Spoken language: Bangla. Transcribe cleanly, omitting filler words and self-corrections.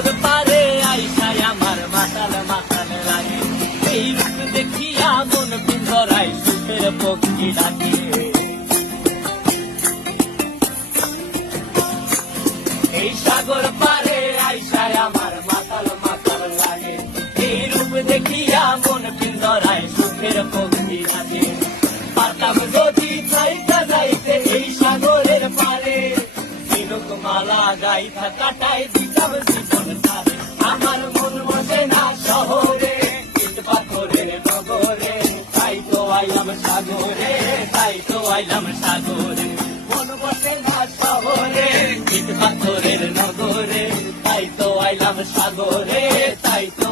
সাগর পারে আইসায় আমার মাতাল মাতাল লাগে, এই রূপ দেখিয়া মন পিঞ্জরায় সুখের পক্ষী ডাকে। এই সাগর পারে আইসায় আমার মাতাল মাতাল লাগে, এই রূপ দেখিয়া মন পিঞ্জরায় সুখের পক্ষী ডাকে। পারতাম যদি চাইতে যাইতে এই সাগরের পারে, তিলক মালা গাইথা কাটাই দিতাম জীবন তারে। আমার মন বসে না শহরে, ইট পাথরের নগরে, তাই তো আইলাম সাগরে, তাই তো আইলাম সাগরে। মন বসে না শহরে, ইট পাথরের নগরে, তাই তো আইলাম সাগরে, তাই তো